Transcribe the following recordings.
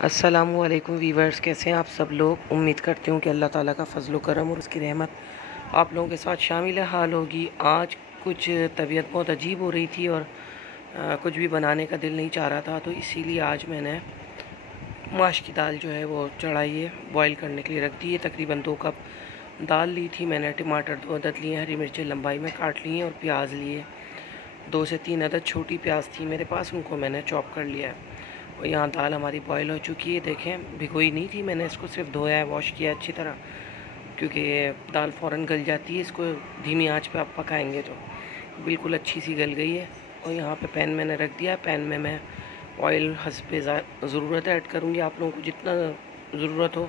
अस्सलामुअलैकुम वीवर्स, कैसे हैं आप सब लोग। उम्मीद करती हूँ कि अल्लाह ताला का फजल करम और उसकी रहमत आप लोगों के साथ शामिल हाल होगी। आज कुछ तबीयत बहुत अजीब हो रही थी और कुछ भी बनाने का दिल नहीं चाह रहा था, तो इसीलिए आज मैंने माश की दाल जो है वो चढ़ाई है, बॉईल करने के लिए रख दी है। तकरीबन 2 कप दाल ली थी मैंने। टमाटर 2 अदद लिए, हरी मिर्चें लंबाई में काट ली हैं और प्याज लिए 2 से 3 अदद छोटी प्याज थी मेरे पास, उनको मैंने चॉप कर लिया है। और यहाँ दाल हमारी बॉईल हो चुकी है। देखें, भिगोई नहीं थी मैंने, इसको सिर्फ धोया है, वॉश किया अच्छी तरह, क्योंकि दाल फ़ौरन गल जाती है। इसको धीमी आंच पे आप पकाएंगे तो बिल्कुल अच्छी सी गल गई है। और यहाँ पे पैन मैंने रख दिया। पैन में मैं ऑयल हस्बे ज़रूरत ऐड करूँगी। आप लोगों को जितना ज़रूरत हो,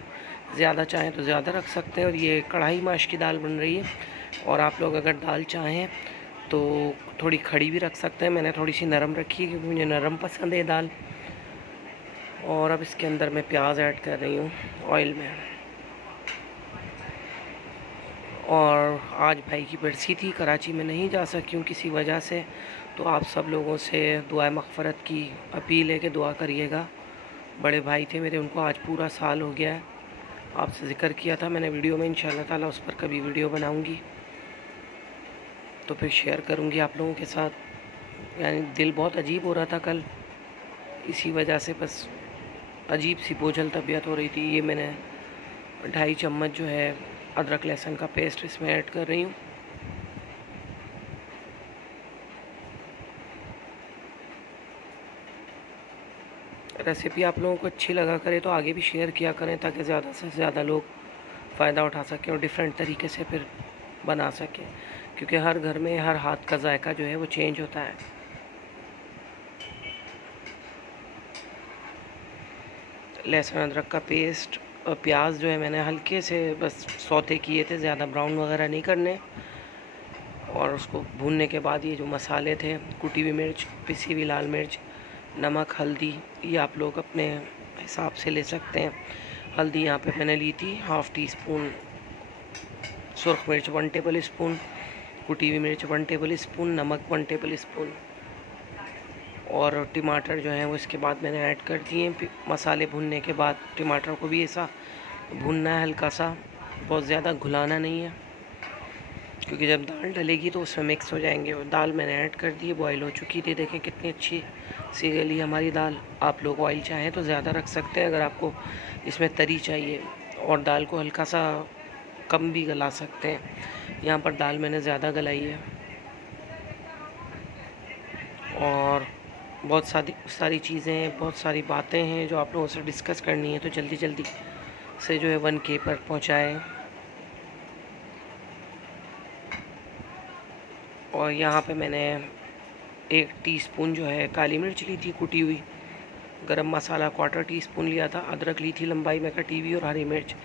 ज़्यादा चाहें तो ज़्यादा रख सकते हैं। और ये कढ़ाई माश की दाल बन रही है। और आप लोग अगर दाल चाहें तो थोड़ी खड़ी भी रख सकते हैं। मैंने थोड़ी सी नरम रखी है क्योंकि मुझे नरम पसंद है दाल। और अब इसके अंदर मैं प्याज ऐड कर रही हूँ ऑयल में। और आज भाई की बरसी थी, कराची में नहीं जा सकी हूँ किसी वजह से, तो आप सब लोगों से दुआ मग़फ़रत की अपील है कि दुआ करिएगा। बड़े भाई थे मेरे, उनको आज पूरा साल हो गया है। आपसे ज़िक्र किया था मैंने वीडियो में, इंशाअल्लाह ताला उस पर कभी वीडियो बनाऊँगी तो फिर शेयर करूँगी आप लोगों के साथ। यानी दिल बहुत अजीब हो रहा था कल, इसी वजह से बस अजीब सी बोझल तबीयत हो रही थी। ये मैंने 2.5 चम्मच जो है अदरक लहसुन का पेस्ट इसमें ऐड कर रही हूँ। रेसिपी आप लोगों को अच्छी लगा करे तो आगे भी शेयर किया करें, ताकि ज़्यादा से ज़्यादा लोग फ़ायदा उठा सकें और डिफरेंट तरीके से फिर बना सकें, क्योंकि हर घर में हर हाथ का जायका जो है वो चेंज होता है। लहसुन अदरक का पेस्ट और प्याज जो है मैंने हल्के से बस सौते किए थे, ज़्यादा ब्राउन वगैरह नहीं करने। और उसको भूनने के बाद ये जो मसाले थे, कुटी हुई मिर्च, पिसी हुई लाल मिर्च, नमक, हल्दी, ये आप लोग अपने हिसाब से ले सकते हैं। हल्दी यहाँ पे मैंने ली थी 1/2 टीस्पून, सुरख मिर्च 1 टेबल स्पून, कुटी हुई मिर्च 1 टेबल स्पून, नमक 1 टेबल स्पून। और टमाटर जो हैं वो इसके बाद मैंने ऐड कर दिए। मसाले भुनने के बाद टमाटर को भी ऐसा भुनना है हल्का सा, बहुत ज़्यादा घुलाना नहीं है, क्योंकि जब दाल डलेगी तो उसमें मिक्स हो जाएंगे। और दाल मैंने ऐड कर दी, बॉईल हो चुकी थी। देखें कितनी अच्छी सी गली हमारी दाल। आप लोग ऑयल चाहें तो ज़्यादा रख सकते हैं अगर आपको इसमें तरी चाहिए, और दाल को हल्का सा कम भी गला सकते हैं। यहाँ पर दाल मैंने ज़्यादा गलाई है। और बहुत सारी चीज़ें, बहुत सारी बातें हैं जो आप लोगों से डिस्कस करनी है, तो जल्दी जल्दी से जो है 1K पर पहुँचाएँ। और यहाँ पे मैंने 1 टीस्पून जो है काली मिर्च ली थी कुटी हुई, गरम मसाला 1/4 टीस्पून लिया था, अदरक ली थी लंबाई में कटी हुई, और हरी मिर्च,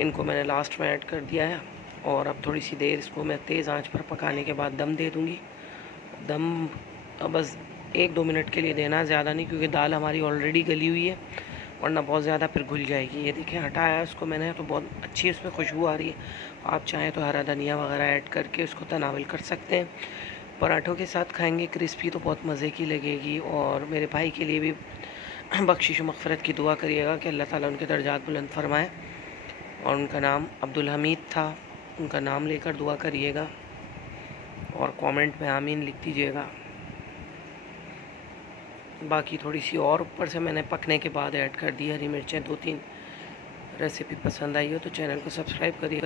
इनको मैंने लास्ट में ऐड कर दिया है। और अब थोड़ी सी देर इसको मैं तेज़ आंच पर पकाने के बाद दम दे दूँगी। दम बस 1-2 मिनट के लिए देना, ज़्यादा नहीं, क्योंकि दाल हमारी ऑलरेडी गली हुई है, वरना बहुत ज़्यादा फिर घुल जाएगी। ये देखिए, हटाया है उसको मैंने, तो बहुत अच्छी उसमें खुशबू आ रही है। आप चाहें तो हरा धनिया वगैरह ऐड करके उसको तनावल कर सकते हैं। पराठों के साथ खाएंगे क्रिस्पी, तो बहुत मज़े की लगेगी। और मेरे भाई के लिए भी बख्शिश मग़फ़रत की दुआ करिएगा कि अल्लाह ताला उनके दर्जात बुलंद फरमाए। और उनका नाम अब्दुल हमीद था, उनका नाम लेकर दुआ करिएगा और कमेंट में आमीन लिख दीजिएगा। बाकी थोड़ी सी और ऊपर से मैंने पकने के बाद ऐड कर दी हरी मिर्चें 2-3। रेसिपी पसंद आई हो तो चैनल को सब्सक्राइब करिए।